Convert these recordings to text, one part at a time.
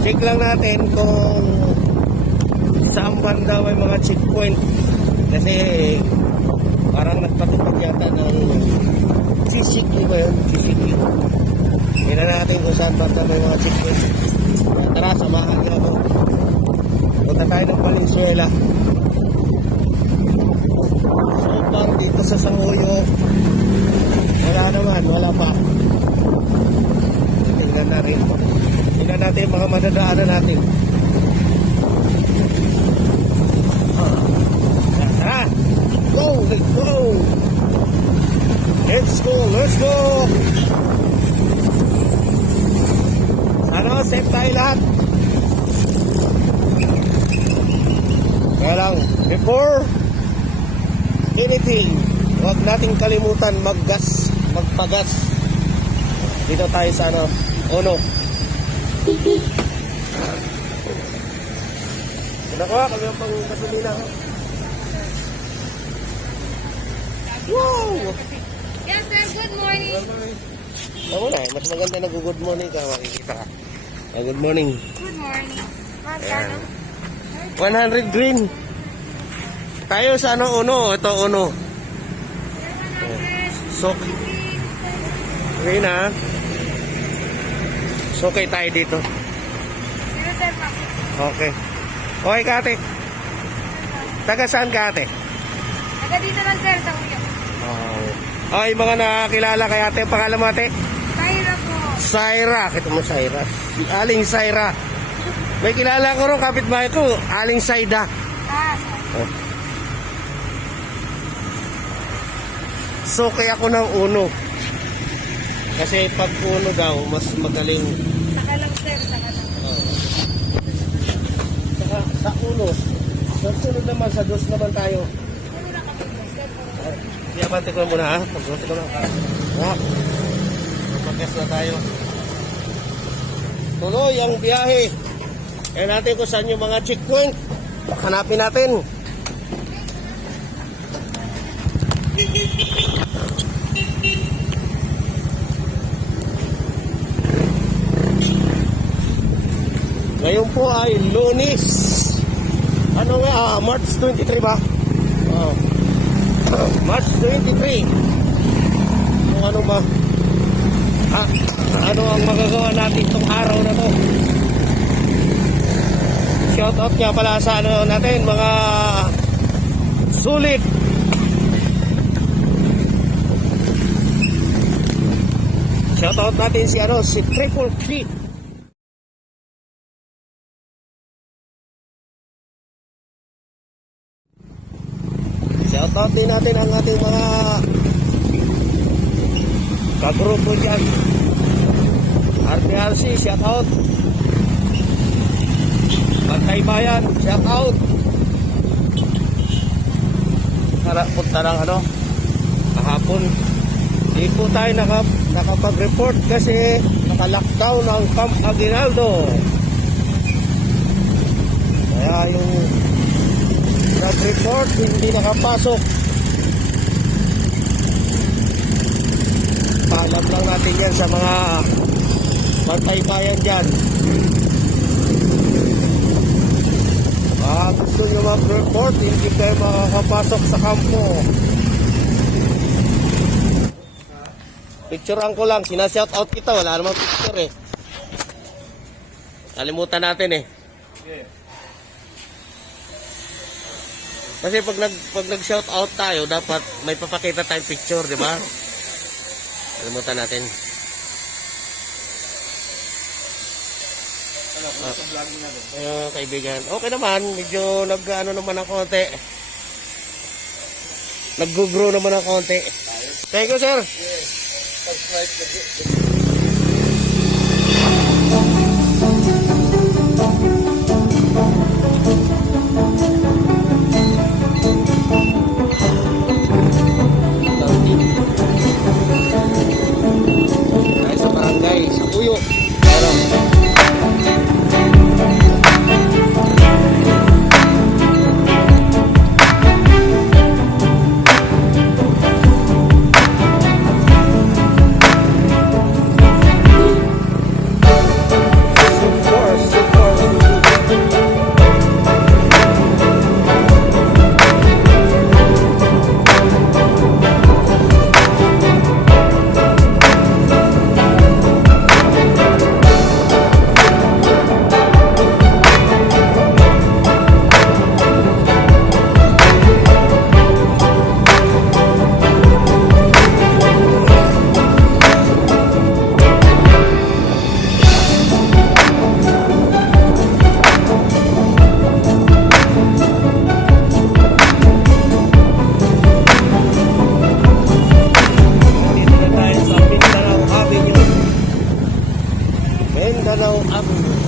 check lang natin kung saan banda may mga checkpoint. Kasi parang nagpatupad yata ng CCQ ba yun? CCQ. Tingnan natin kung saan banda may mga checkpoint. Tara, samahan niyo ako. Punta tayo ng Valenzuela. So far dito sa Sangoyo, wala naman, wala pa. Tingnan natin. Tingnan natin mga madadaanan natin. Tara! Go! Let's go! Let's go! Let's go! Ano? Safe tayo lahat. Kaya lang, before anything, huwag nating kalimutan magpagas. Dito tayo sa Ono. Nakuha kami ang pang gasolina. Wow! Yes, sir. Good morning. Oo na, mas maganda na good morning ka, makikita ka. Good morning. Good morning. Ayan. 100 green. Tayo sa Ono. Ito, Ono. So, green ha. So, okay tayo dito. Pero sir, Okay. Okay ka, ate. Taga saan ka, ate? taga dito lang sir sa Uyo. Okay, mga nakakilala kay ate. Pangalan mo, ate? Tyra po. Syra. Kita mo, Syra. Si Aling Syra. May kilala ko rin, kapitbahay ko. Aling Sayda. So, kaya ako ng Uno. Kasi pag Uno daw, mas magaling. Saka lang sir, saka lang. Sa Uno. Sunod naman, sa dos naman tayo. Ano na kami po sir? Kaya bante ko muna ha. Pag-bante ko lang. Ha? Magpakes na tayo. Tuloy ang biyahe. Kaya natin kung saan yung mga checkpoint. Hanapin natin. Ngayon po ay Lunes. Ano nga? March 23 ba? Oh. March 23. Kung ano ba? Ano ang magagawa natin itong araw na to? Shoutout nga pala sa natin, mga sulit. Shoutout natin si Triple Kid. Shoutout din natin ang ating mga kagrupo dyan. RPRC, shoutout. Bantay Bayan, shoutout. Punta ng kahapon. Di po tayo nakapag-report kasi naka-lockdown ang Camp Aguinaldo. Kaya yung nag-report hindi nakapasok. Paalam lang natin yan sa mga Bantay Bayan dyan. Gusto nyo mag-report, hindi kayo makakapasok sa kampo. Picturean ko lang, sinashoutout kita, wala namang picture eh. Kalimutan natin eh. Kasi pag nag-shoutout tayo, dapat may papakita tayong picture, di ba? Kalimutan natin. Kaibigan. Okay naman, medyo nag-ano naman ng konti. Nag-grow naman ng konti. Thank you, sir. Tayo sa barangay, sa Uyo. Mindanao Avenue.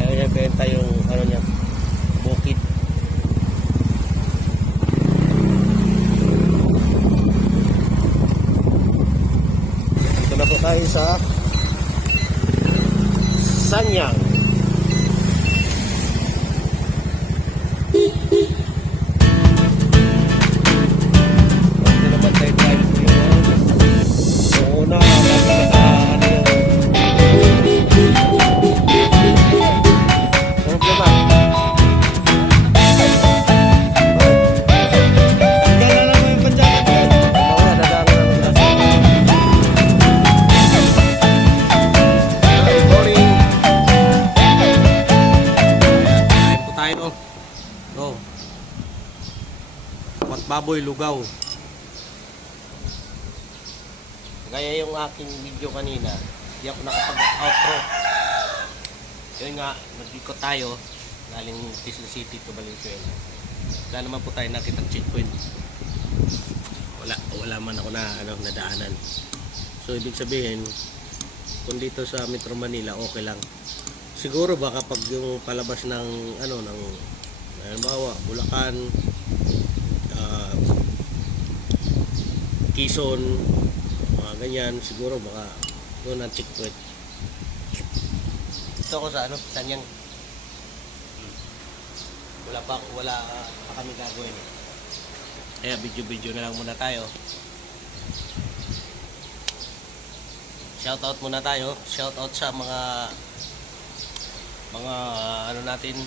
Ayaw niya benta yung ano niya, bukid. Ito na po tayo sa Sanyang. Ito naman tayo tayo yung una, ano yun. baboy lugaw. Gaya yung aking video kanina, di ako nakapag-outro. Yun nga, nag-ikot tayo galing Quezon City to Valenzuela. Wala naman po tayo nakitang checkpoint. Wala man ako na nadaanan. So ibig sabihin, kung dito sa Metro Manila okay lang. Siguro baka pag yung palabas ng halimbawa Bulacan, Quezon, mga ganyan, siguro baka doon ang checkpoint. Ito ako sa Tanyang. Wala pa kami gagawin. Kaya video na lang muna tayo. Shoutout muna tayo. Shoutout sa mga natin,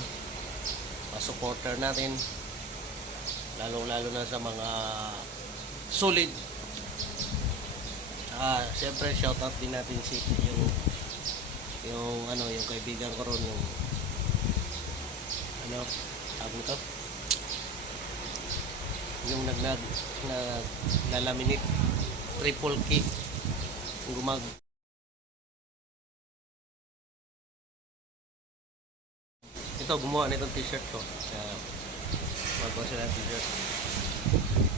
mga supporter natin. Lalo na sa mga solid. Saka siyempre shoutout din natin yung kaibigan ko ron, yung sabi ko, yung naglalaminate triple K, yung ito gumawa nitong t-shirt ko. Magawa sila ng t-shirt.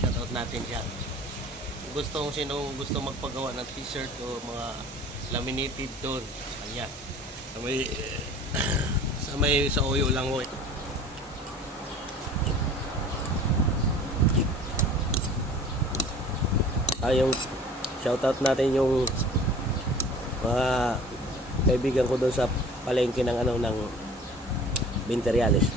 Shoutout natin siya. Sinong gusto magpagawa ng t-shirt o mga laminated doon, kanya. Sa Oyo lang ho ito. Yung shoutout natin yung mga kaibigan ko doon sa palengke ng ng Binteriales.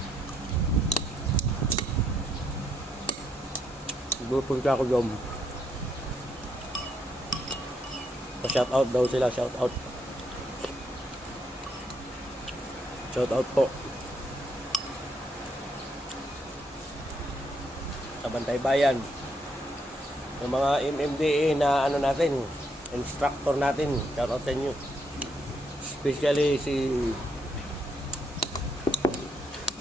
Pupunta ako doon. Pa-shoutout daw sila, shoutout. Shoutout po. Sa Bantay Bayan. Yung mga MMDA na natin, instructor natin, shoutout sa inyo. Especially si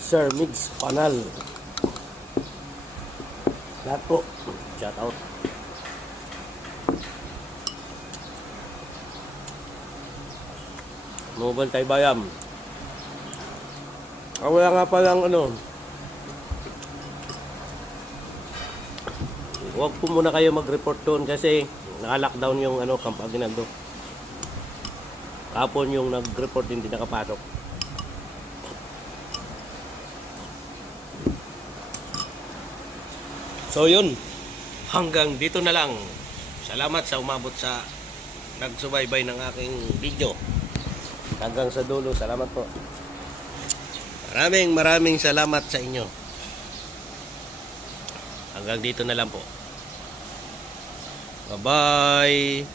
Sir Migs Panal. Lahat po, shoutout. Mobile Tay Bayam. Wala nga palang huwag po muna kayo mag-report doon kasi naka-lockdown yung Camp Aguinaldo. Kapon yung nag-report hindi nakapasok. So yun, hanggang dito na lang. Salamat sa umabot sa nagsubaybay ng aking video. Hanggang sa dulo, salamat po. Maraming salamat sa inyo. Hanggang dito na lang po. Bye-bye.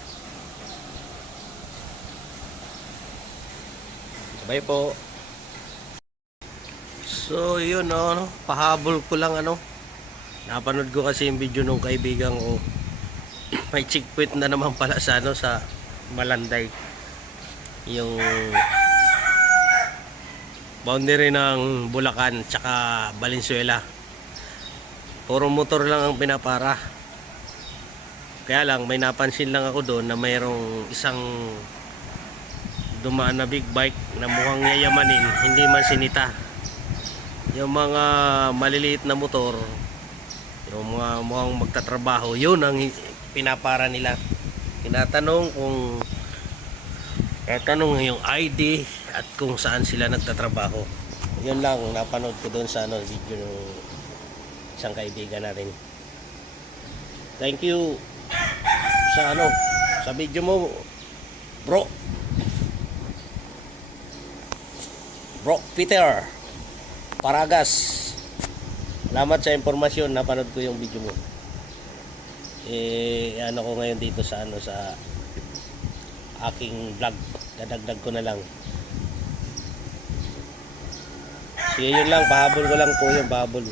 Bye po. So yun pahabol ko lang napanood ko kasi yung video nung kaibigan ko. May checkpoint na naman pala sa sa Malanday. Yung boundary ng Bulacan tsaka Valenzuela. Puro motor lang ang pinapara. Kaya lang may napansin lang ako doon na mayroong isang dumaan na big bike na mukhang yayamanin, hindi man sinita. Yung mga maliliit na motor, yung mga mukhang magtatrabaho, yun ang pinapara nila. Tatanong yung ID at kung saan sila nagtatrabaho. Yun lang napanood ko doon sa video ng isang kaibigan natin. Thank you sa sa video mo, bro Peter Paragas. Salamat sa impormasyon, napanood ko yung video mo. Ko ngayon dito sa sa aking vlog, dadagdag ko na lang. Sige, yun lang, pahabol ko lang po yung pahabol.